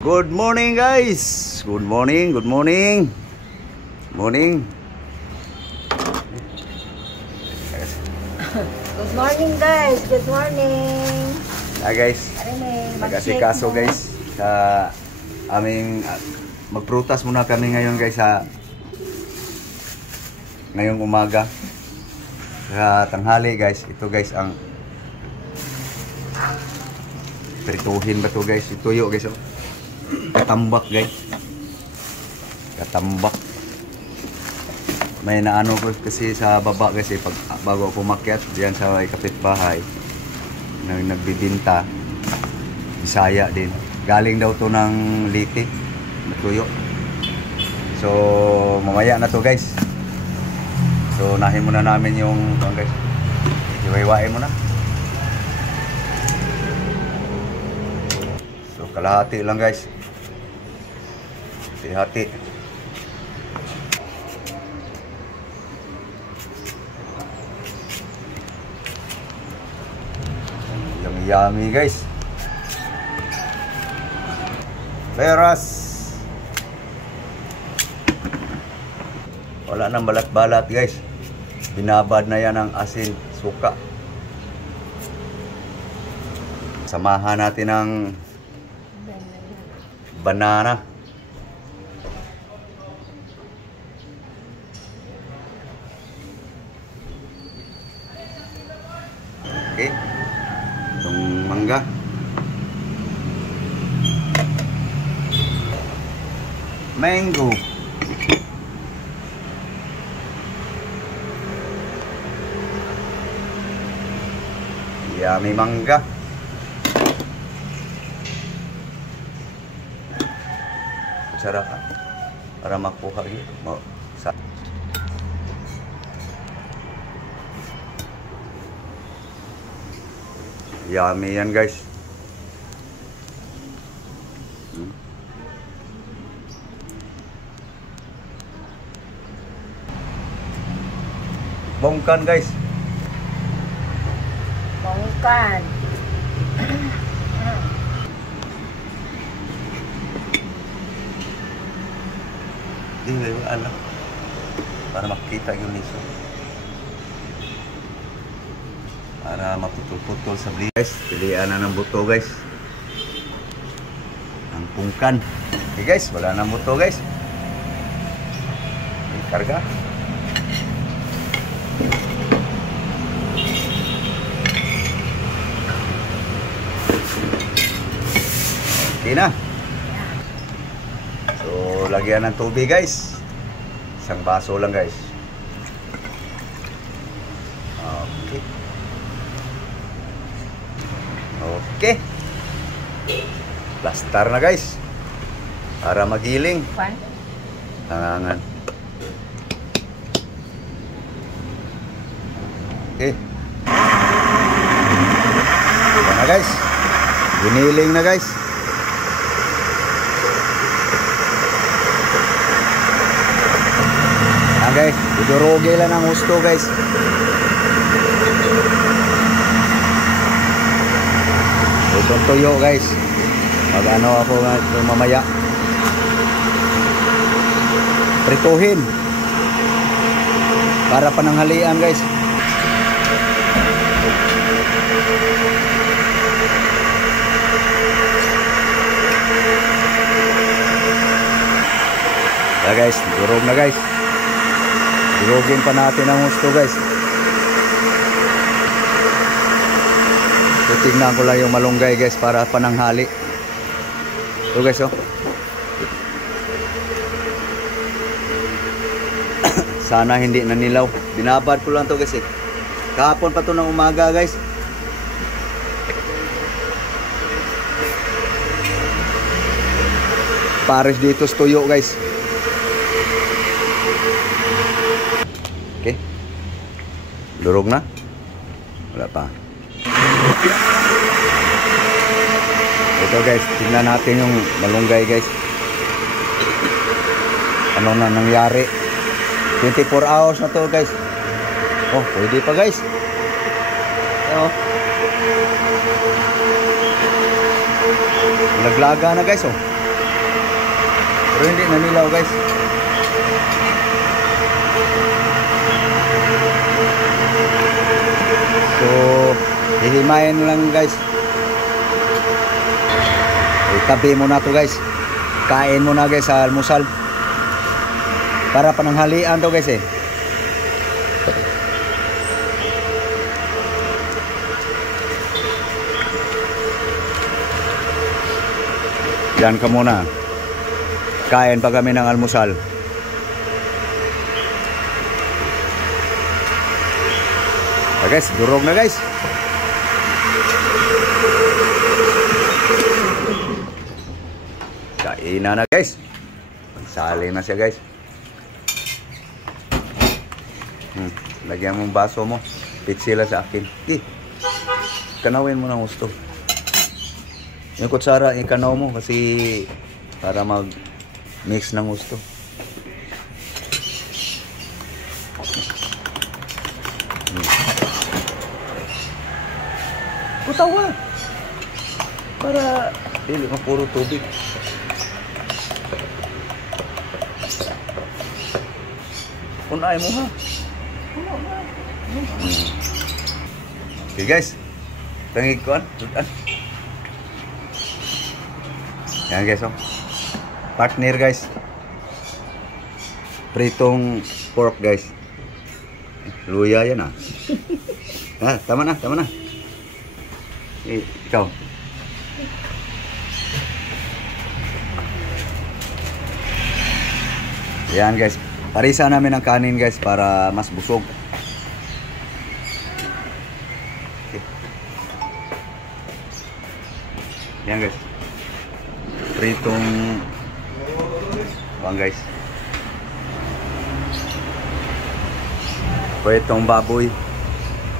Good morning guys. Good morning. Morning. Good morning guys. Good morning. Guys. Nag-asikaso guys sa aming magprutas muna kami ngayon guys sa ngayong umaga. Sa tanghali guys. Ito guys ang prituhin ba to guys? Ituyo guys. Katambak guys. Katambak. May naano ko kasi sa baba guys pag bago ako umakyat diyan sa kapitbahay nagbibinta Bisaya din. Galing daw to ng Liti, Matuyo. So mamaya na to guys. So nahin muna namin yung guys. Iwaiwain mo na. So kalahati lang guys. Hati-hati. Yummy guys. Peras. Wala nang balat-balat guys. Binabad na yan ang asin, suka. Samahan natin ng banana. Okay. Itong mangga. Mango. Yummy mangga. Sarap para makuha yun. Yummy yan guys. Bongkan guys. Bongkan. Hindi mo alam. Para makita yung liso. Para maputol-putol sa bli. Guys, pilihan na ng buto guys. Ang pungkan. Okay guys, wala nang buto guys. Karga. Okay na. So, lagyan ng tubig guys. Isang baso lang guys. Okay. Okay. Plaster na guys. Para magiling. Hangangan. Okay. Ito na guys. Giniling na guys. Okay, iduroge lang ang gusto guys. Itong tuyo guys. Mag-ano ako mamaya. Prituhin. Para pananghalian guys. Yeah guys, durog na guys. Durugin pa natin ang gusto guys. So, tignan ko lang yung malunggay guys para pananghali. Ito guys oh. Sana hindi nanilaw. Binabad ko lang to guys eh. Kahapon pa to ng umaga guys. Pares dito tuyo guys. Okay. Durog na. Wala pa. Ito guys, tingnan natin yung malunggay guys. Ano na nangyari? 24 hours na to guys. Oh, pwede pa guys. Oh. Naglaga na guys oh. Pero hindi nanilaw guys. So, hihimayin lang guys. Itabi mo na to guys. Kain mo na guys sa almusal. Para pananghalian to guys eh. Yan ka muna. Kain pa kami ng almusal. Guys, durog na guys. Kainan na guys. Magsaling na siya guys. Lagyan mong baso mo. Pitsila sa akin. Kanawin mo ng gusto. Yung kutsara, ikanaw mo kasi para mag-mix ng gusto. Putawa para dili mo puro tubig. Unay mo ha. Okay guys, tangig ko yan guys, oh. Partner guys, pritong pork guys. Luya yan ah. Tama na, tama na. Ikaw. Yan guys, parisa namin ang kanin guys para mas busog. Okay. Yan guys, pritong bang guys, pritong baboy.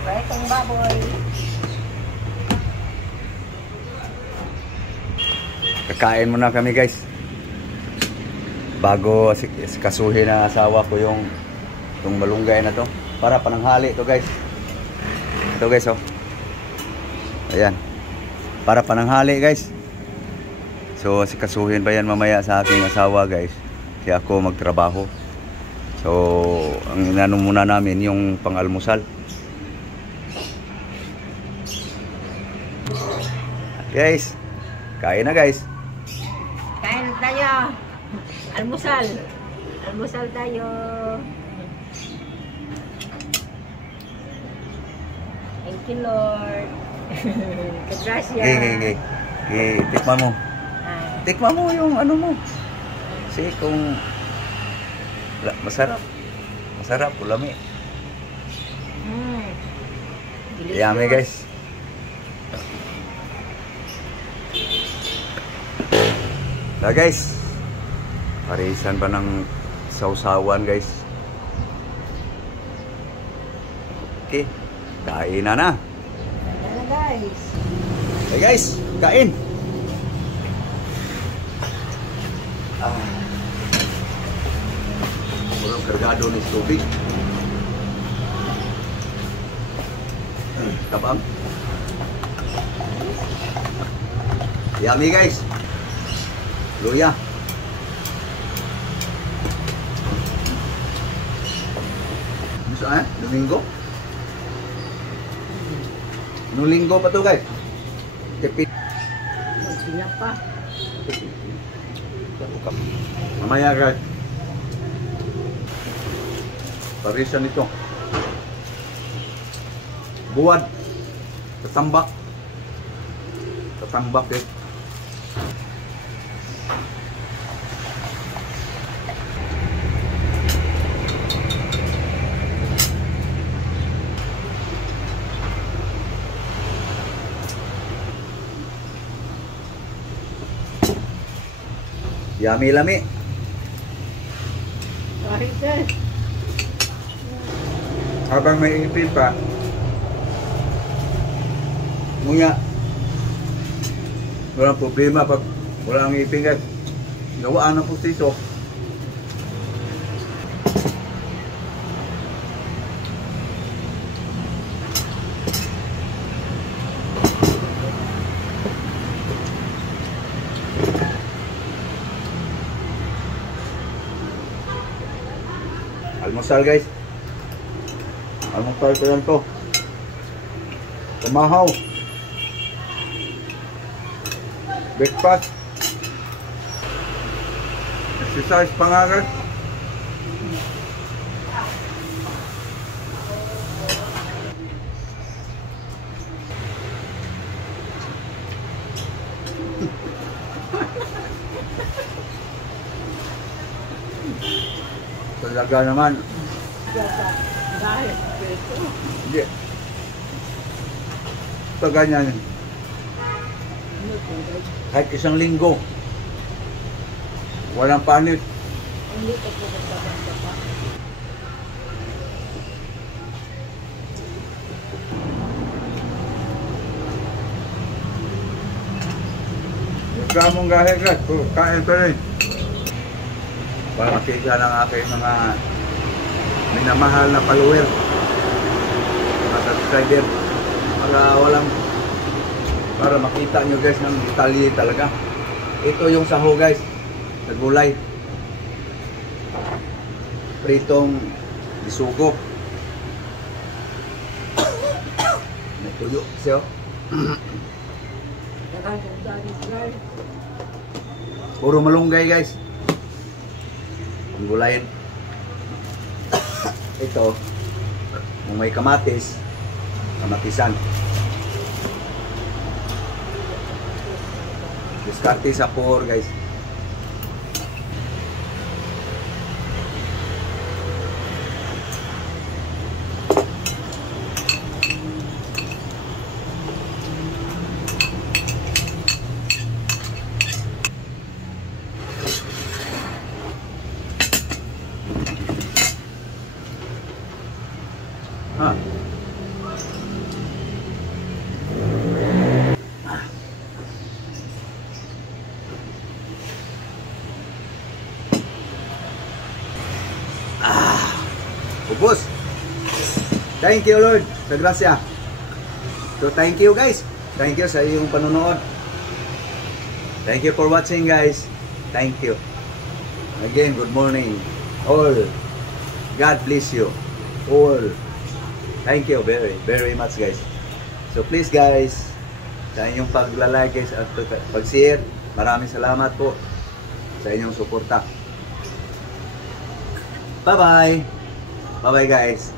Pritong baboy. Kakain muna kami guys bago kasuhin na asawa ko yung malunggay na to para pananghali to guys. Ito guys, oh. Ayan, para pananghali guys. So kasuhin pa yan mamaya sa aking asawa guys, kaya ako magtrabaho. So ang inano muna namin yung pang-almusal guys. Kain na guys. Kain tayo. Almusal. Almusal tayo. Thank you, Lord. Gracias. Tikman mo. Tikman mo yung ano mo. Kasi kung masarap. Masarap, ulami. Yummy guys. Na guys, parisan pa ng sausawan guys. Okay, kain na. Ayan na guys. Hey guys, kain. Walang kargado ni tubig. Tabang. Yummy guys. Luya. Saan? Domingo? Nung linggo pa to guys. Tipid. Sila pa. Mamaya guys. Parisan ito. Buwad. Tatambak. Tatambak guys. Yummy lami. Kahit guys. Habang may ipin pa, nguya. Walang problema pag walang ipin guys. Gawaan ng pustiso. Almusal guys. Almusal ko lang to. Kumahaw. Breakfast. Exercise pa nga guys. Talaga naman. Dahil ito. Hindi. Ito ganyan. Kahit isang linggo. Walang panit. Hindi ka po nagbabasa pa. Gamong gahe guys. Kain pa rin. Para makita ng aking mga minamahal na follower. Mga subscriber. Para makita nyo guys ng detalye talaga. Ito yung saho guys. Sa gulay. Pritong bisugo. May tuyo siya. Puro malunggay guys. Ang gulayin. Ito, kung may kamatis, kamatisan. Diskarte sa por guys. Ha. Ubos. Thank you Lord sa grasya. So thank you guys. Thank you sa iyong panonood. Thank you for watching guys. Thank you. Again, good morning all. God bless you all. Thank you very much guys. So please guys, sa inyong pagla-like guys at pag-share, maraming salamat po sa inyong suporta. Bye bye. Bye bye guys.